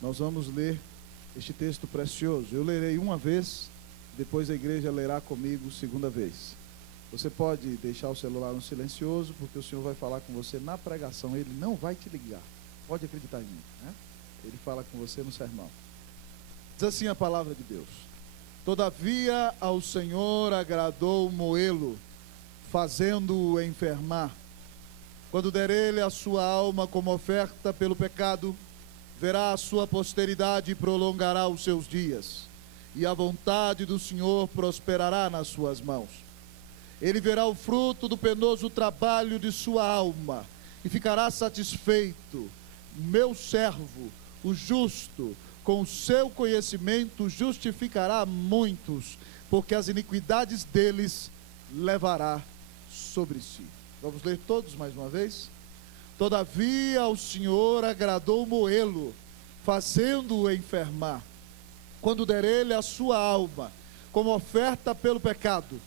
Nós vamos ler este texto precioso. Eu lerei uma vez, depois a igreja lerá comigo segunda vez. Você pode deixar o celular no silencioso, porque o Senhor vai falar com você na pregação. Ele não vai te ligar. Pode acreditar em mim, né? Ele fala com você no sermão. Diz assim a palavra de Deus: todavia ao Senhor agradou moê-lo, fazendo-o enfermar. Quando der ele a sua alma como oferta pelo pecado, verá a sua posteridade e prolongará os seus dias, e a vontade do Senhor prosperará nas suas mãos. Ele verá o fruto do penoso trabalho de sua alma, e ficará satisfeito. Meu servo, o justo, com o seu conhecimento justificará muitos, porque as iniquidades deles levará sobre si. Vamos ler todos mais uma vez? Todavia ao Senhor agradou moê-lo, fazendo-o enfermar. Quando der ele a sua alma como oferta pelo pecado,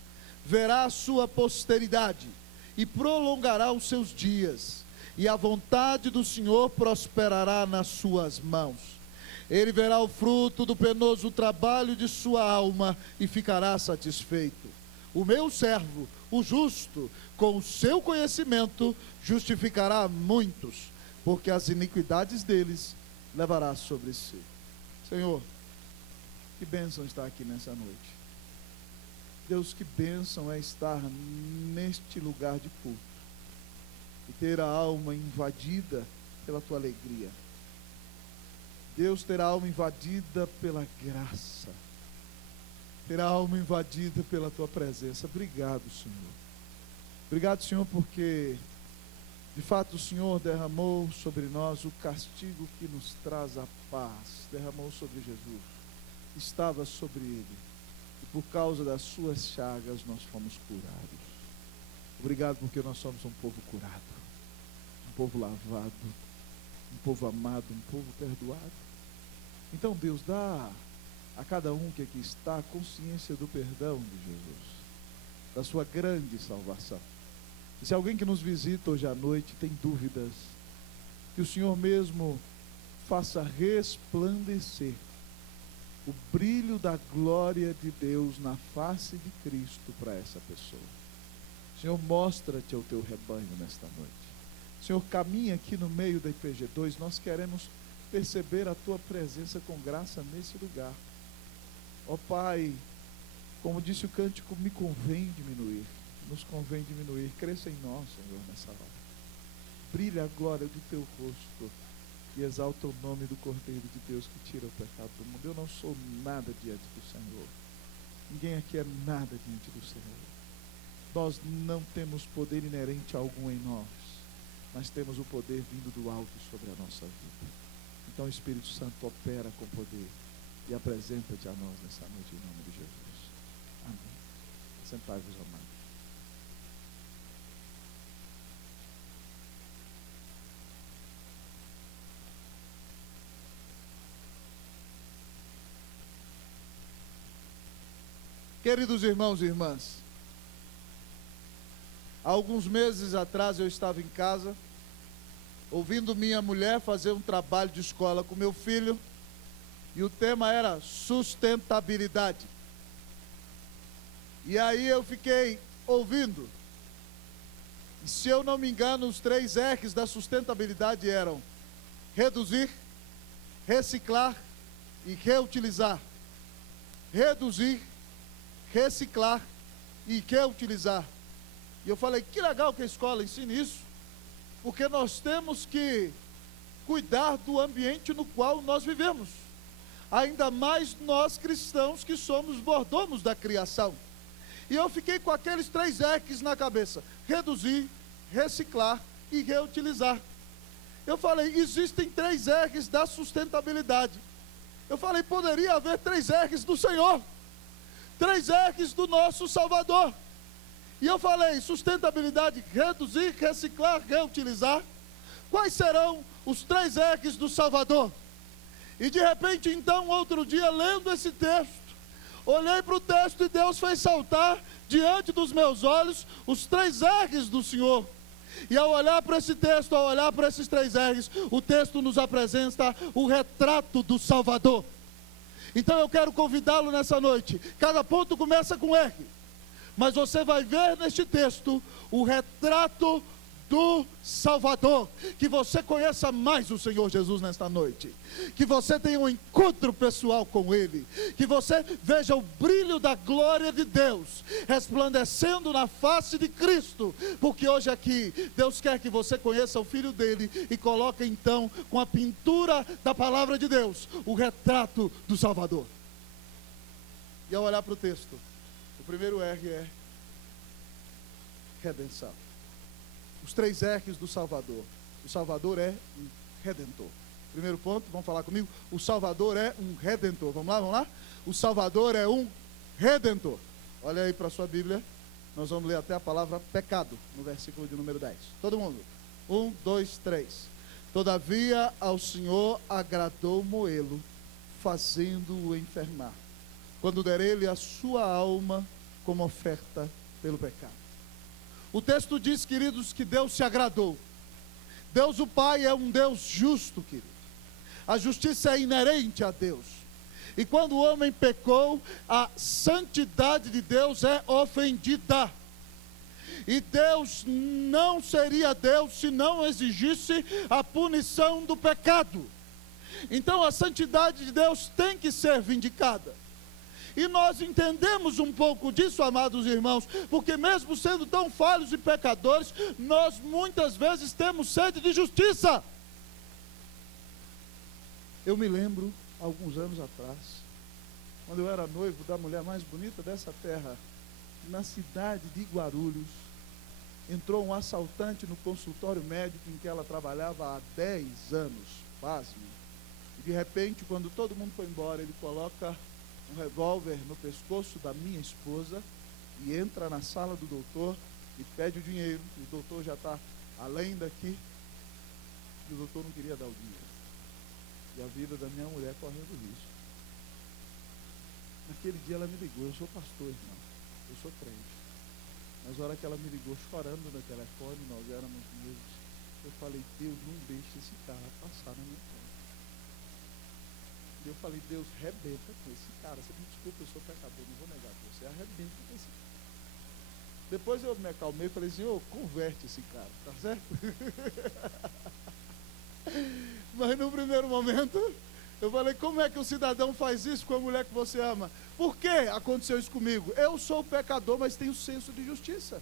verá a sua posteridade e prolongará os seus dias, e a vontade do Senhor prosperará nas suas mãos. Ele verá o fruto do penoso trabalho de sua alma e ficará satisfeito. O meu servo, o justo, com o seu conhecimento justificará muitos, porque as iniquidades deles levará sobre si. Senhor, que bênção estar aqui nessa noite. Deus, que bênção é estar neste lugar de culto e ter a alma invadida pela tua alegria. Deus, ter a alma invadida pela graça, ter a alma invadida pela tua presença. Obrigado, Senhor. Obrigado, Senhor, porque de fato o Senhor derramou sobre nós o castigo que nos traz a paz. Derramou sobre Jesus, estava sobre ele, e por causa das suas chagas nós fomos curados. Obrigado porque nós somos um povo curado, um povo lavado, um povo amado, um povo perdoado. Então, Deus, dá a cada um que aqui está a consciência do perdão de Jesus, da sua grande salvação. E se alguém que nos visita hoje à noite tem dúvidas, que o Senhor mesmo faça resplandecer o brilho da glória de Deus na face de Cristo para essa pessoa. Senhor, mostra-te ao teu rebanho nesta noite. Senhor, caminha aqui no meio da IPG2, nós queremos perceber a tua presença com graça nesse lugar. Ó Pai, como disse o cântico, me convém diminuir, nos convém diminuir. Cresça em nós, Senhor, nessa hora. Brilha a glória do teu rosto e exalta o nome do Cordeiro de Deus que tira o pecado do mundo. Eu não sou nada diante do Senhor. Ninguém aqui é nada diante do Senhor. Nós não temos poder inerente algum em nós, mas temos o poder vindo do alto sobre a nossa vida. Então o Espírito Santo opera com poder e apresenta-te a nós nessa noite em nome de Jesus. Amém. Sentai-vos, amados. Queridos irmãos e irmãs, há alguns meses atrás eu estava em casa, ouvindo minha mulher fazer um trabalho de escola com meu filho, e o tema era sustentabilidade. E aí eu fiquei ouvindo, e se eu não me engano, os 3 R's da sustentabilidade eram reduzir, reciclar e reutilizar. Reduzir, reciclar e reutilizar. E eu falei, que legal que a escola ensine isso, porque nós temos que cuidar do ambiente no qual nós vivemos, ainda mais nós cristãos que somos mordomos da criação. E eu fiquei com aqueles 3 R's na cabeça: reduzir, reciclar e reutilizar. Eu falei, existem 3 R's da sustentabilidade. Eu falei, poderia haver 3 R's do Senhor, 3 R's do nosso Salvador. E eu falei, sustentabilidade, reduzir, reciclar, reutilizar. Quais serão os 3 R's do Salvador? E de repente, então, outro dia, lendo esse texto, olhei para o texto e Deus fez saltar diante dos meus olhos os 3 R's do Senhor. E ao olhar para esse texto, ao olhar para esses 3 R's, o texto nos apresenta o retrato do Salvador. Então eu quero convidá-lo nessa noite. Cada ponto começa com R, mas você vai ver neste texto o retrato do Salvador. Que você conheça mais o Senhor Jesus nesta noite, que você tenha um encontro pessoal com Ele, que você veja o brilho da glória de Deus resplandecendo na face de Cristo, porque hoje aqui Deus quer que você conheça o Filho dele e coloque então com a pintura da palavra de Deus o retrato do Salvador. E ao olhar para o texto, o primeiro R é redenção. Os 3 R's do Salvador. O Salvador é um redentor. Primeiro ponto, vamos falar comigo? O Salvador é um redentor. Vamos lá, vamos lá? O Salvador é um redentor. Olha aí para a sua Bíblia. Nós vamos ler até a palavra pecado, no versículo de número 10. Todo mundo. 1, 2, 3. Todavia ao Senhor agradou moê-lo, fazendo-o enfermar, quando der ele a sua alma como oferta pelo pecado. O texto diz, queridos, que Deus se agradou. Deus o Pai é um Deus justo, querido. A justiça é inerente a Deus. E quando o homem pecou, a santidade de Deus é ofendida. E Deus não seria Deus se não exigisse a punição do pecado. Então a santidade de Deus tem que ser vindicada. E nós entendemos um pouco disso, amados irmãos, porque mesmo sendo tão falhos e pecadores, nós muitas vezes temos sede de justiça. Eu me lembro, alguns anos atrás, quando eu era noivo da mulher mais bonita dessa terra, na cidade de Guarulhos, entrou um assaltante no consultório médico em que ela trabalhava há 10 anos, pasme. E de repente, quando todo mundo foi embora, ele coloca um revólver no pescoço da minha esposa e entra na sala do doutor e pede o dinheiro. O doutor já está além daqui e o doutor não queria dar o dinheiro. E a vida da minha mulher correndo risco. Naquele dia ela me ligou, eu sou pastor, irmão, eu sou crente. Mas na hora que ela me ligou chorando no telefone, nós éramos noivos, eu falei, Deus, não deixe esse cara passar na minha frente. E eu falei, Deus, arrebenta com esse cara. Você me desculpa, eu sou pecador, não vou negar com você. Arrebenta com esse cara. Depois eu me acalmei e falei, Senhor, converte esse cara, tá certo? Mas no primeiro momento, eu falei, como é que o cidadão faz isso com a mulher que você ama? Por que aconteceu isso comigo? Eu sou pecador, mas tenho senso de justiça.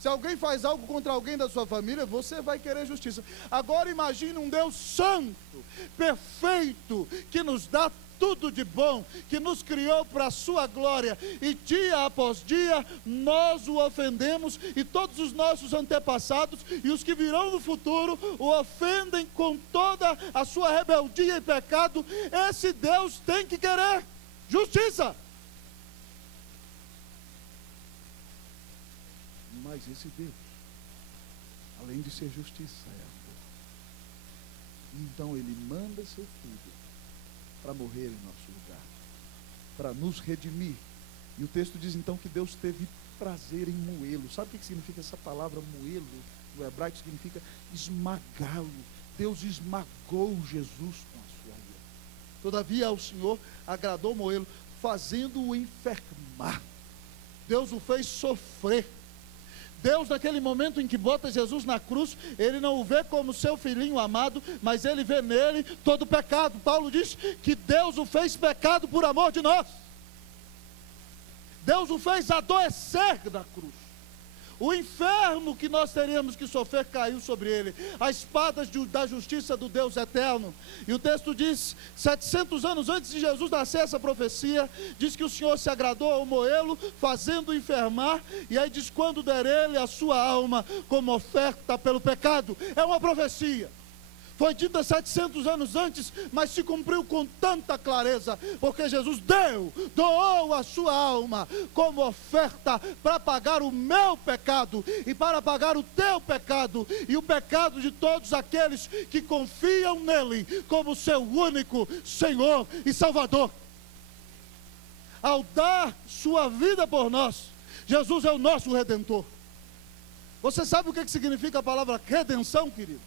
Se alguém faz algo contra alguém da sua família, você vai querer justiça. Agora imagine um Deus santo, perfeito, que nos dá tudo de bom, que nos criou para a sua glória, e dia após dia nós o ofendemos, e todos os nossos antepassados e os que virão no futuro o ofendem com toda a sua rebeldia e pecado. Esse Deus tem que querer justiça. Mas esse Deus, além de ser justiça, é amor. Então ele manda seu filho para morrer em nosso lugar, para nos redimir. E o texto diz então que Deus teve prazer em moê-lo. Sabe o que significa essa palavra moê-lo? No hebraico significa esmagá-lo. Deus esmagou Jesus com a sua ira. Todavia ao Senhor agradou moê-lo, fazendo-o enfermar. Deus o fez sofrer. Deus, naquele momento em que bota Jesus na cruz, ele não o vê como seu filhinho amado, mas ele vê nele todo o pecado. Paulo diz que Deus o fez pecado por amor de nós. Deus o fez adoecer na cruz. O inferno que nós teríamos que sofrer caiu sobre ele. A espada da justiça do Deus eterno. E o texto diz, 700 anos antes de Jesus nascer, essa profecia, diz que o Senhor se agradou ao moê-lo, fazendo enfermar. E aí diz, quando der ele a sua alma como oferta pelo pecado. É uma profecia. Foi dita 700 anos antes, mas se cumpriu com tanta clareza, porque Jesus doou a sua alma como oferta para pagar o meu pecado e para pagar o teu pecado e o pecado de todos aqueles que confiam nele como seu único Senhor e Salvador. Ao dar sua vida por nós, Jesus é o nosso Redentor. Você sabe o que significa a palavra redenção, querido?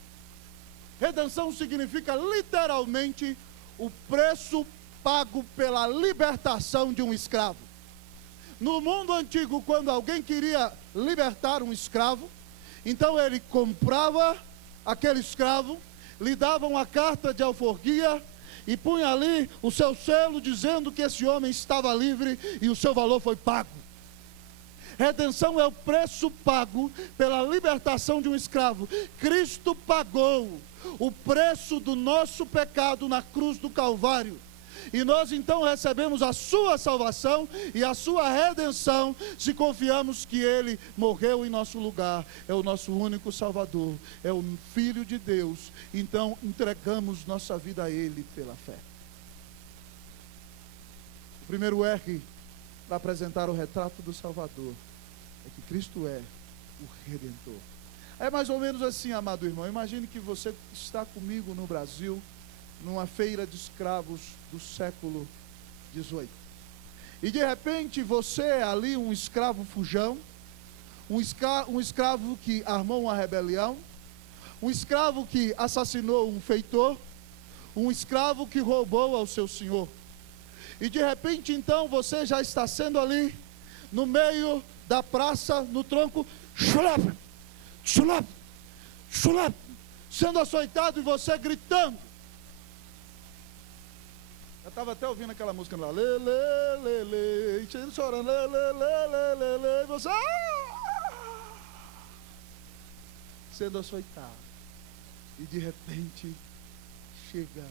Redenção significa literalmente o preço pago pela libertação de um escravo. No mundo antigo, quando alguém queria libertar um escravo, então ele comprava aquele escravo, lhe dava uma carta de alforria e punha ali o seu selo dizendo que esse homem estava livre e o seu valor foi pago. Redenção é o preço pago pela libertação de um escravo. Cristo pagou o preço do nosso pecado na cruz do Calvário. E nós então recebemos a sua salvação e a sua redenção, se confiamos que Ele morreu em nosso lugar, é o nosso único Salvador, é o Filho de Deus. Então entregamos nossa vida a Ele pela fé. O primeiro R para apresentar o retrato do Salvador é que Cristo é o Redentor. É mais ou menos assim, amado irmão. Imagine que você está comigo no Brasil, numa feira de escravos do século XVIII. E de repente você é ali um escravo fujão, um escravo que armou uma rebelião, um escravo que assassinou um feitor, um escravo que roubou ao seu senhor. E de repente então você já está sendo ali, no meio da praça, no tronco, chulap, chulap, chulap, sendo açoitado e você gritando. Eu estava até ouvindo aquela música lá, lê, lê, lê, lê, chorando, lê, lê, lê, lê, lê, lê, e você, sendo açoitado. E de repente chega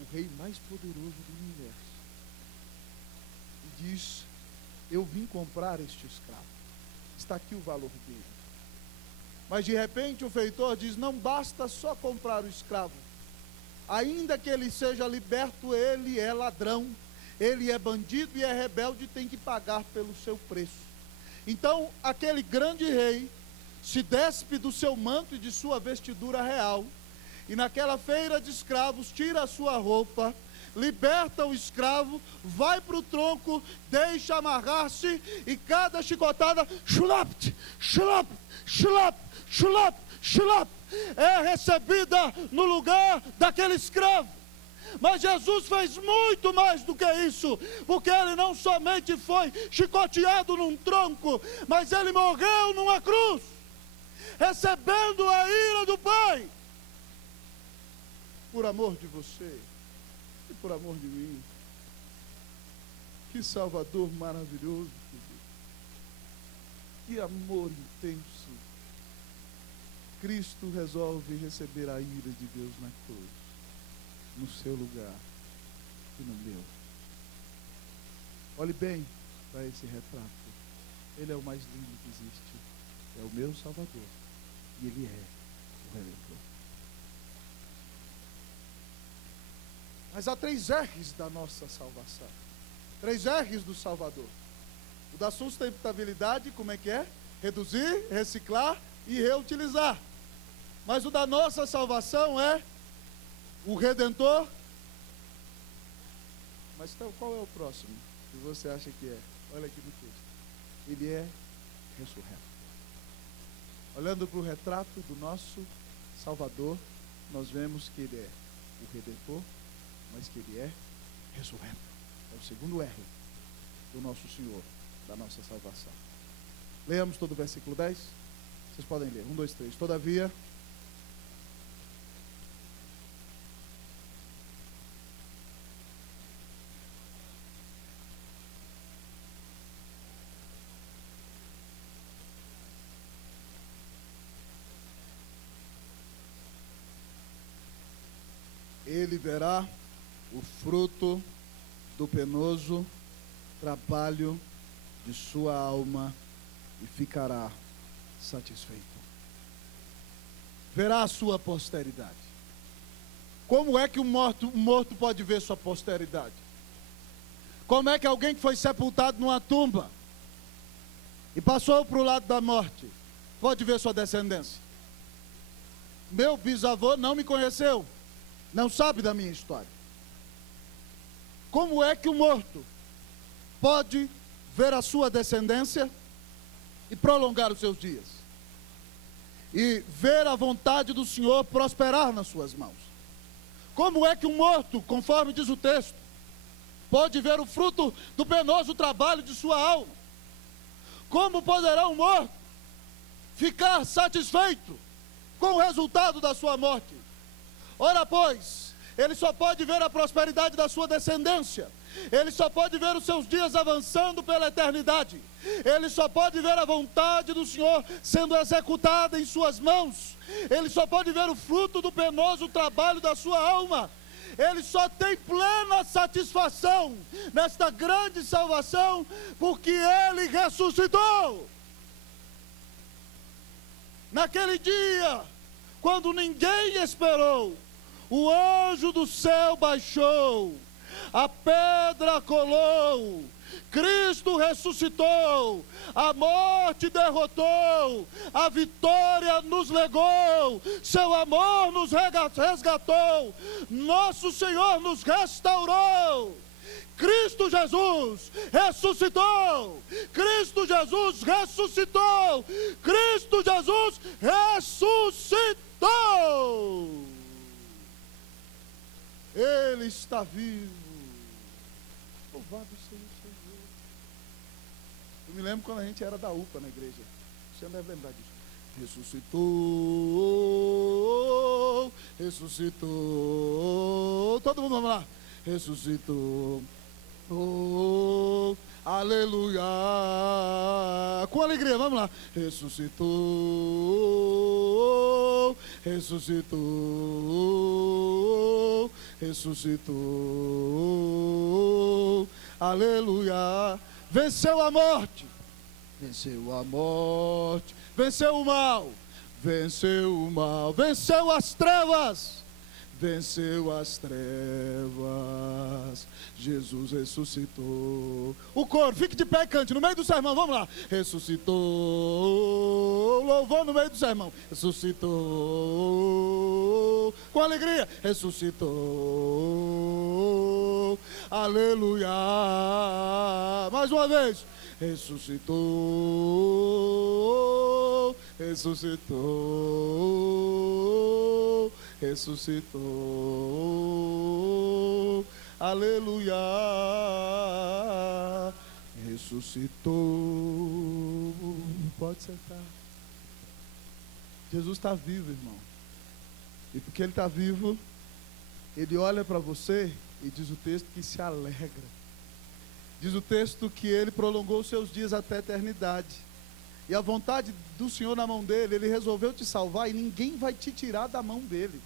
o rei mais poderoso do universo e diz: eu vim comprar este escravo, está aqui o valor dele. Mas de repente o feitor diz: não basta só comprar o escravo, ainda que ele seja liberto, ele é ladrão, ele é bandido e é rebelde, tem que pagar pelo seu preço. Então aquele grande rei se despe do seu manto e de sua vestidura real, e naquela feira de escravos tira a sua roupa, liberta o escravo, vai para o tronco, deixa amarrar-se, e cada chicotada, chulap, chulap, chulap, chulap, chulap, é recebida no lugar daquele escravo. Mas Jesus fez muito mais do que isso, porque ele não somente foi chicoteado num tronco, mas ele morreu numa cruz, recebendo a ira do Pai, por amor de você e por amor de mim. Que Salvador maravilhoso, querido. Que amor intenso. Cristo resolve receber a ira de Deus na cruz, no seu lugar e no meu. Olhe bem para esse retrato. Ele é o mais lindo que existe. É o meu Salvador. E Ele é o Redentor. Mas há 3 R's da nossa salvação. 3 R's do Salvador. O da sustentabilidade, como é que é? Reduzir, reciclar e reutilizar. Mas o da nossa salvação é o Redentor. Mas então, qual é o próximo que você acha que é? Olha aqui no texto. Ele é ressurreto. Olhando para o retrato do nosso Salvador, nós vemos que Ele é o Redentor, mas que Ele é ressurreto. É o segundo R do nosso Senhor, da nossa salvação. Leamos todo o versículo 10. Vocês podem ler. 1, 2, 3. Todavia, ele verá o fruto do penoso trabalho de sua alma e ficará satisfeito. Verá a sua posteridade. Como é que um morto pode ver sua posteridade? Como é que alguém que foi sepultado numa tumba e passou para o lado da morte pode ver sua descendência? Meu bisavô não me conheceu, não sabe da minha história. Como é que o morto pode ver a sua descendência e prolongar os seus dias? e ver a vontade do Senhor prosperar nas suas mãos. Como é que um morto, conforme diz o texto, pode ver o fruto do penoso trabalho de sua alma? Como poderá um morto ficar satisfeito com o resultado da sua morte? Ora, pois, ele só pode ver a prosperidade da sua descendência, ele só pode ver os seus dias avançando pela eternidade, ele só pode ver a vontade do Senhor sendo executada em suas mãos, ele só pode ver o fruto do penoso trabalho da sua alma. Ele só tem plena satisfação nesta grande salvação, porque ele ressuscitou. Naquele dia, quando ninguém esperou, o anjo do céu baixou, a pedra colou, Cristo ressuscitou, a morte derrotou, a vitória nos legou, seu amor nos resgatou, nosso Senhor nos restaurou. Cristo Jesus ressuscitou, Cristo Jesus ressuscitou, Cristo Jesus ressuscitou. Ele está vivo. Louvado seja o Senhor. Eu me lembro quando a gente era da UPA na igreja. Você não deve lembrar disso. Ressuscitou, ressuscitou. Todo mundo, vamos lá. Ressuscitou. Oh, aleluia. Com alegria, vamos lá. Ressuscitou, ressuscitou, ressuscitou. Aleluia. Venceu a morte, venceu a morte, venceu o mal, venceu o mal, venceu as trevas, venceu as trevas. Jesus ressuscitou. O coro, fique de pé e cante no meio do sermão, vamos lá. Ressuscitou, louvor no meio do sermão. Ressuscitou, com alegria. Ressuscitou, aleluia. Mais uma vez. Ressuscitou, ressuscitou, ressuscitou, aleluia, ressuscitou. Pode sentar. Jesus está vivo, irmão. E porque Ele está vivo, Ele olha para você e diz o texto que se alegra. Diz o texto que Ele prolongou os seus dias até a eternidade. E a vontade do Senhor na mão dele, Ele resolveu te salvar e ninguém vai te tirar da mão dele.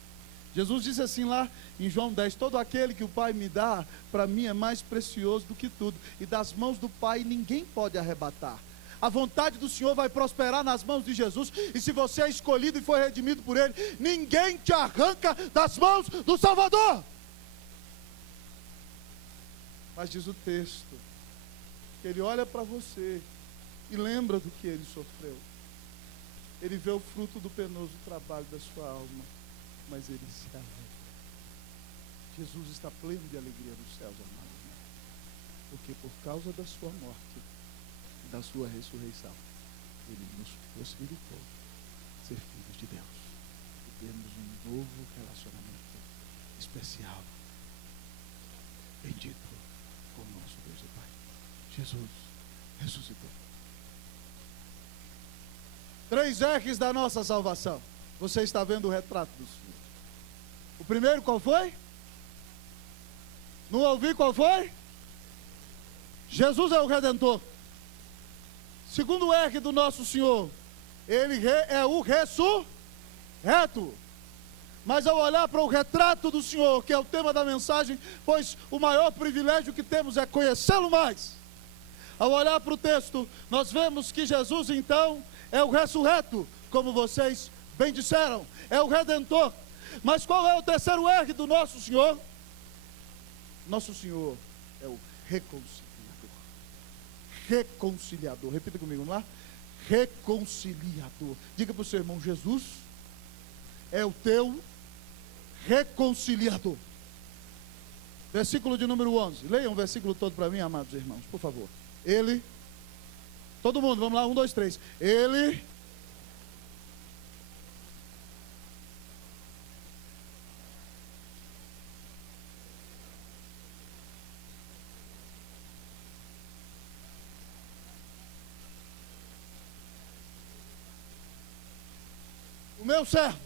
Jesus disse assim lá em João 10, todo aquele que o Pai me dá, para mim é mais precioso do que tudo. E das mãos do Pai ninguém pode arrebatar. A vontade do Senhor vai prosperar nas mãos de Jesus. E se você é escolhido e foi redimido por Ele, ninguém te arranca das mãos do Salvador. Mas diz o texto, que Ele olha para você e lembra do que Ele sofreu. Ele vê o fruto do penoso trabalho da sua alma, mas Ele se alegra. Jesus está pleno de alegria nos céus, amados, né? Porque por causa da sua morte e da sua ressurreição, Ele nos possibilitou ser filhos de Deus e termos um novo relacionamento especial, bendito com o nosso Deus e Pai. Jesus ressuscitou. 3 R's da nossa salvação. Você está vendo o retrato do Senhor. O primeiro qual foi? Não ouvi qual foi? Jesus é o Redentor. Segundo R do nosso Senhor, Ele é o ressurreto. Mas ao olhar para o retrato do Senhor, que é o tema da mensagem, pois o maior privilégio que temos é conhecê-lo mais. Ao olhar para o texto, nós vemos que Jesus então é o ressurreto, como vocês bem disseram, é o Redentor. Mas qual é o terceiro R do nosso Senhor? Nosso Senhor é o reconciliador. Reconciliador. Repita comigo, vamos lá? Reconciliador. Diga para o seu irmão, Jesus é o teu reconciliador. Versículo de número 11. Leiam o versículo todo para mim, amados irmãos, por favor. Ele, todo mundo, vamos lá, 1, 2, 3. Ele o meu servo.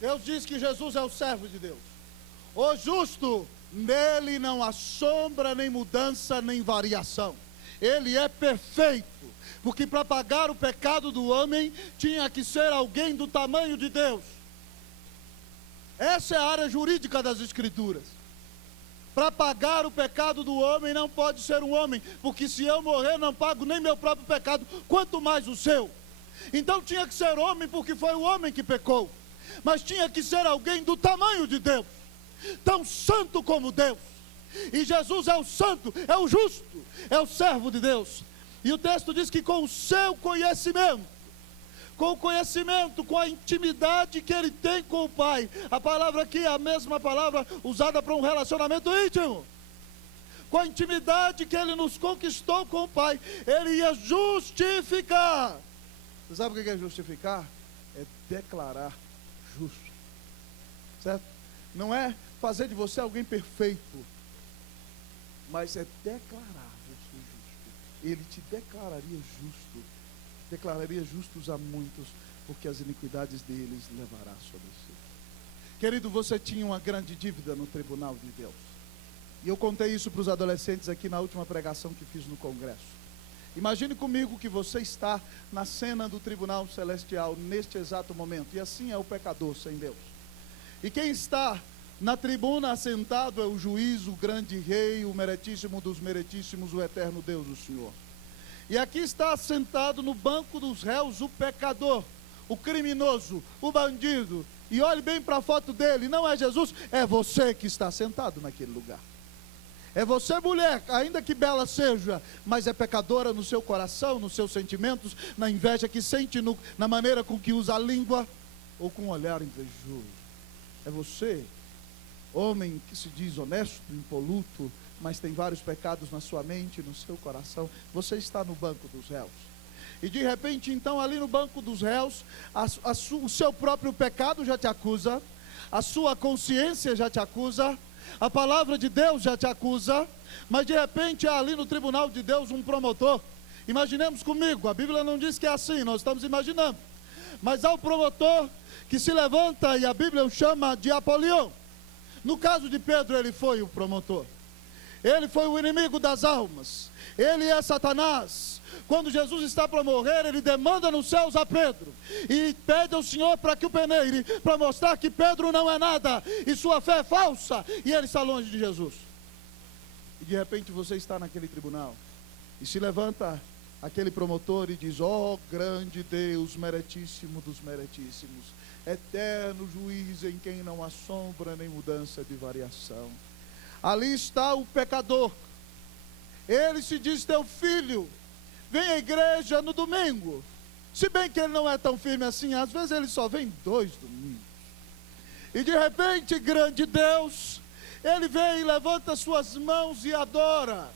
Deus diz que Jesus é o servo de Deus. O justo, nele não há sombra, nem mudança, nem variação. Ele é perfeito, porque para pagar o pecado do homem, tinha que ser alguém do tamanho de Deus. Essa é a área jurídica das Escrituras. Para pagar o pecado do homem, não pode ser um homem, porque se eu morrer, não pago nem meu próprio pecado, quanto mais o seu. Então tinha que ser homem, porque foi o homem que pecou. Mas tinha que ser alguém do tamanho de Deus, tão santo como Deus. E Jesus é o santo, é o justo, é o servo de Deus. E o texto diz que com o seu conhecimento, com a intimidade que ele tem com o Pai. A palavra aqui é a mesma palavra usada para um relacionamento íntimo. Com a intimidade que ele nos conquistou com o Pai, ele ia justificar. Você sabe o que é justificar? É declarar justo. Certo? Não é fazer de você alguém perfeito, mas é declarar você justo. Ele te declararia justo. Declararia justos a muitos, porque as iniquidades deles levará sobre si. Querido, você tinha uma grande dívida no tribunal de Deus. E eu contei isso para os adolescentes aqui na última pregação que fiz no congresso. Imagine comigo que você está na cena do tribunal celestial neste exato momento. E assim é o pecador sem Deus. E quem está na tribuna assentado é o juiz, o grande rei, o meritíssimo dos meritíssimos, o eterno Deus, o Senhor. E aqui está sentado no banco dos réus o pecador, o criminoso, o bandido. E olhe bem para a foto dele, não é Jesus, é você que está sentado naquele lugar. É você, mulher, ainda que bela seja, mas é pecadora no seu coração, nos seus sentimentos, na inveja que sente, na maneira com que usa a língua, ou com um olhar invejoso. É você, homem que se diz honesto, impoluto, mas tem vários pecados na sua mente, no seu coração. Você está no banco dos réus. E de repente, então, ali no banco dos réus, o seu próprio pecado já te acusa, a sua consciência já te acusa, a palavra de Deus já te acusa, mas de repente há ali no tribunal de Deus um promotor. Imaginemos comigo, a Bíblia não diz que é assim, nós estamos imaginando. Mas há o promotor que se levanta e a Bíblia o chama de Apolion. No caso de Pedro, ele foi o promotor. Ele foi o inimigo das almas. Ele é Satanás. Quando Jesus está para morrer, ele demanda nos céus a Pedro e pede ao Senhor para que o peneire, para mostrar que Pedro não é nada e sua fé é falsa, e ele está longe de Jesus. E de repente você está naquele tribunal e se levanta aquele promotor e diz: ó grande Deus, meritíssimo dos meritíssimos, eterno juiz em quem não há sombra nem mudança de variação. Ali está o pecador. Ele se diz teu filho, vem à igreja no domingo. Se bem que ele não é tão firme assim, às vezes ele só vem 2 domingos. E de repente, grande Deus, ele vem e levanta suas mãos e adora.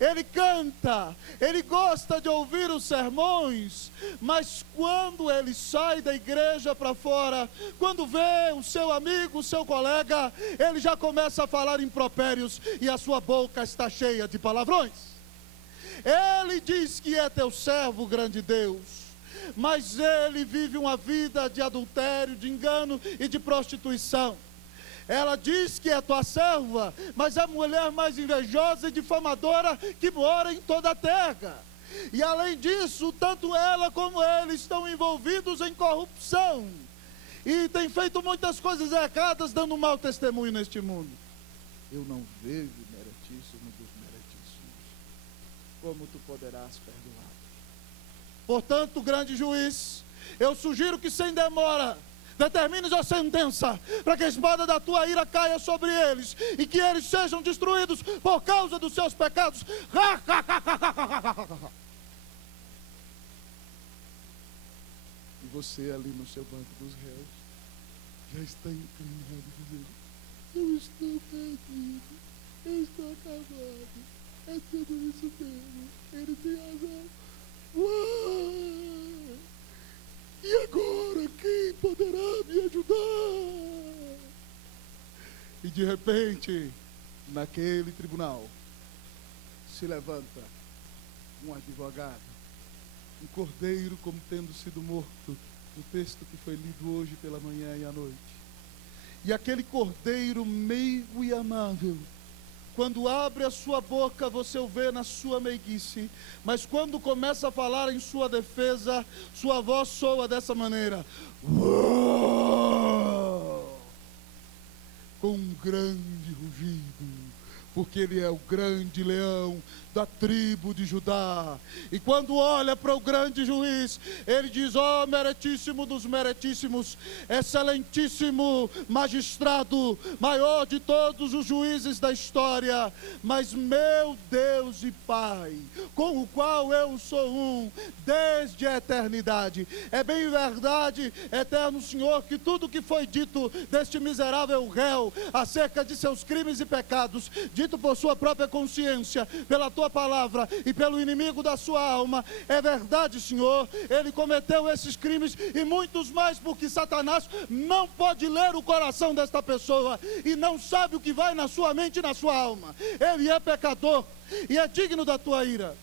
Ele canta, ele gosta de ouvir os sermões, mas quando ele sai da igreja para fora, quando vê o seu amigo, o seu colega, ele já começa a falar impropérios e a sua boca está cheia de palavrões. Ele diz que é teu servo, grande Deus, mas ele vive uma vida de adultério, de engano e de prostituição. Ela diz que é tua serva, mas é a mulher mais invejosa e difamadora que mora em toda a terra. E além disso, tanto ela como ele estão envolvidos em corrupção. E têm feito muitas coisas erradas, dando mau testemunho neste mundo. Eu não vejo meritíssimo dos meritíssimos. Como tu poderás perdoar? Portanto, grande juiz, eu sugiro que sem demora determines a sentença, para que a espada da tua ira caia sobre eles, e que eles sejam destruídos por causa dos seus pecados. E você ali no seu banco dos réus, já está inclinado, dizendo: eu estou perdido, eu estou acabado, é tudo isso mesmo, ele tem razão. Uau! E agora, quem poderá me ajudar? E de repente, naquele tribunal, se levanta um advogado, um cordeiro como tendo sido morto, o texto que foi lido hoje pela manhã e à noite. E aquele cordeiro meigo e amável, quando abre a sua boca, você o vê na sua meiguice, mas quando começa a falar em sua defesa, sua voz soa dessa maneira: uou! Com um grande rugido, porque ele é o grande leão da tribo de Judá. E quando olha para o grande juiz, ele diz: ó meritíssimo dos meritíssimos, excelentíssimo magistrado, maior de todos os juízes da história, mas meu Deus e Pai, com o qual eu sou um desde a eternidade. É bem verdade, eterno Senhor, que tudo que foi dito deste miserável réu acerca de seus crimes e pecados, dito por sua própria consciência, pela tua palavra e pelo inimigo da sua alma, é verdade, Senhor. Ele cometeu esses crimes e muitos mais, porque Satanás não pode ler o coração desta pessoa e não sabe o que vai na sua mente e na sua alma. Ele é pecador e é digno da tua ira.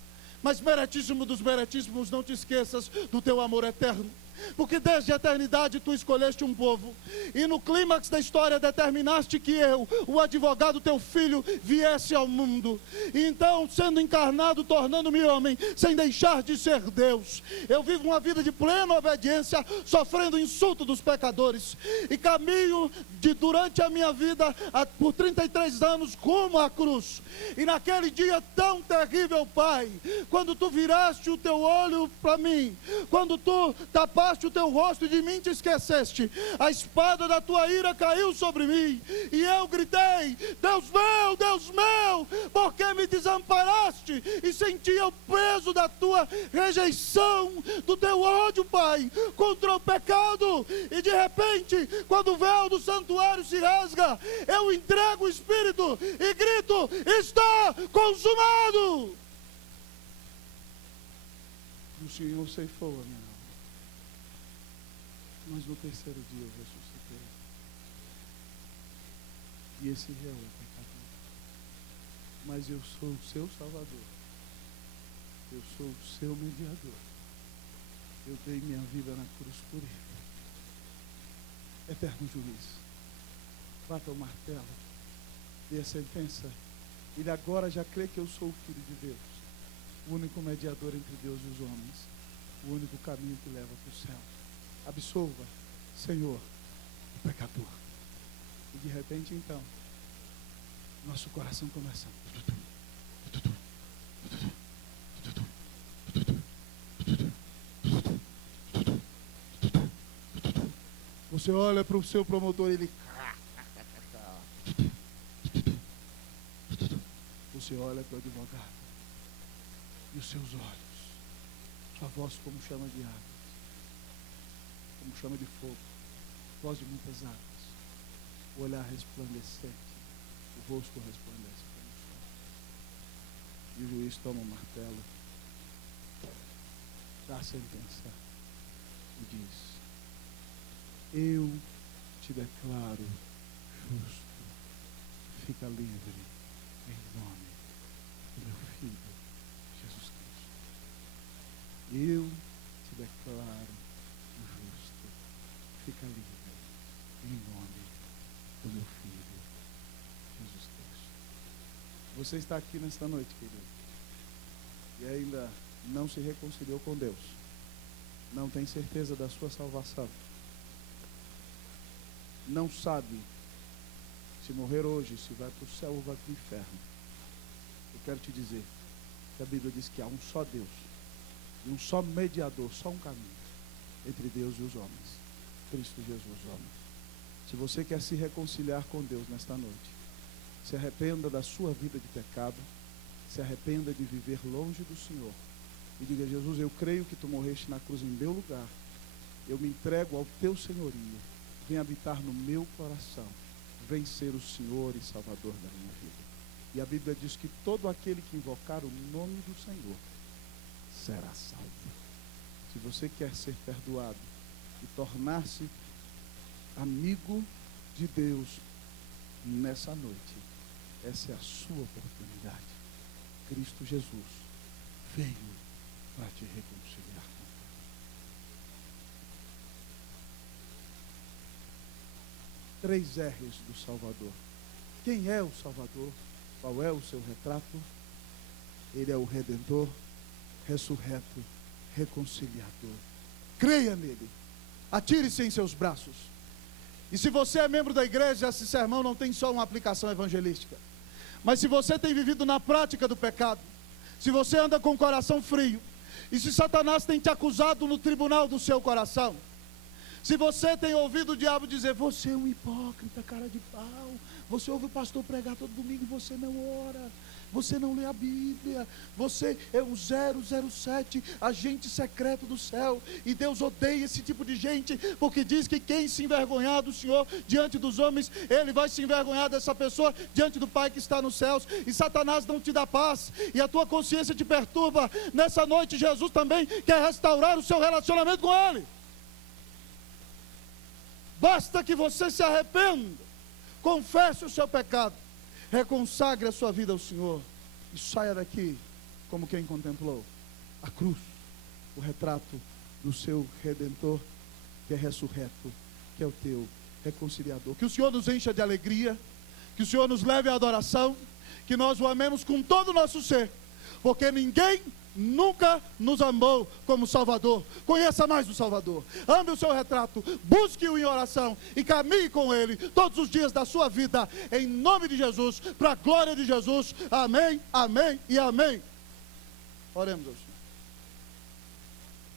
Mas meritíssimo dos meritíssimos, não te esqueças do teu amor eterno, porque desde a eternidade tu escolheste um povo, e no clímax da história determinaste que eu, o advogado teu filho, viesse ao mundo. E então, sendo encarnado, tornando-me homem, sem deixar de ser Deus, eu vivo uma vida de plena obediência, sofrendo insulto dos pecadores, e caminho durante a minha vida por 33 anos rumo à cruz. E naquele dia tão terrível, Pai, quando tu viraste o teu olho para mim, quando tu tapaste o teu rosto e de mim te esqueceste, a espada da tua ira caiu sobre mim, e eu gritei: Deus meu, por que me desamparaste? E sentia o peso da tua rejeição, do teu ódio, Pai, contra o pecado. E de repente, quando o véu do santuário se rasga, eu entrego o Espírito e grito: está consumado. E o Senhor ceifou a minha alma, mas no terceiro dia eu ressuscitei. E esse réu é pecador, mas eu sou o seu Salvador, eu sou o seu mediador, eu dei minha vida na cruz por ele. Eterno juiz, bata o martelo, dê a sentença. Ele agora já crê que eu sou o Filho de Deus, o único mediador entre Deus e os homens, o único caminho que leva para o céu. Absolva, Senhor, o pecador. E de repente, então, nosso coração começa. Você olha para o seu promotor, ele... Você olha para o advogado, e os seus olhos, sua voz como chama de água, como chama de fogo, voz de muitas águas, o olhar resplandecente, o rosto resplandece como o sol. E o juiz toma o martelo, dá a sentença e diz: eu te declaro justo, fica livre em nome do meu Filho Jesus Cristo. Eu te declaro justo, fica livre em nome do meu Filho Jesus Cristo. Você está aqui nesta noite, querido, e ainda não se reconciliou com Deus, não tem certeza da sua salvação, não sabe se morrer hoje, se vai para o céu ou vai para o inferno. Eu quero te dizer que a Bíblia diz que há um só Deus, e um só mediador, só um caminho entre Deus e os homens, Cristo Jesus, homem. Se você quer se reconciliar com Deus nesta noite, se arrependa da sua vida de pecado, se arrependa de viver longe do Senhor, e diga: Jesus, eu creio que tu morreste na cruz em meu lugar, eu me entrego ao teu senhorio, vem habitar no meu coração, vem ser o Senhor e Salvador da minha vida. E a Bíblia diz que todo aquele que invocar o nome do Senhor será salvo. Se você quer ser perdoado e tornar-se amigo de Deus nessa noite, essa é a sua oportunidade. Cristo Jesus veio para te reconciliar com 3 R's do Salvador. Quem é o Salvador? Qual é o seu retrato? Ele é o Redentor, ressurreto, reconciliador. Creia nele. Atire-se em seus braços. E se você é membro da igreja, esse sermão não tem só uma aplicação evangelística. Mas se você tem vivido na prática do pecado, se você anda com o coração frio, e se Satanás tem te acusado no tribunal do seu coração, se você tem ouvido o diabo dizer, você é um hipócrita, cara de pau, você ouve o pastor pregar todo domingo e você não ora, você não lê a Bíblia, você é um 007, agente secreto do céu, e Deus odeia esse tipo de gente, porque diz que quem se envergonhar do Senhor diante dos homens, Ele vai se envergonhar dessa pessoa diante do Pai que está nos céus, e Satanás não te dá paz, e a tua consciência te perturba. Nessa noite Jesus também quer restaurar o seu relacionamento com Ele. Basta que você se arrependa, confesse o seu pecado, reconsagre a sua vida ao Senhor e saia daqui como quem contemplou a cruz, o retrato do seu Redentor, que é ressurreto, que é o teu reconciliador. Que o Senhor nos encha de alegria, que o Senhor nos leve à adoração, que nós o amemos com todo o nosso ser, porque ninguém nunca nos amou como Salvador. Conheça mais o Salvador, ame o seu retrato, busque-o em oração e caminhe com Ele todos os dias da sua vida, em nome de Jesus, para a glória de Jesus. Amém, amém e amém. Oremos ao Senhor.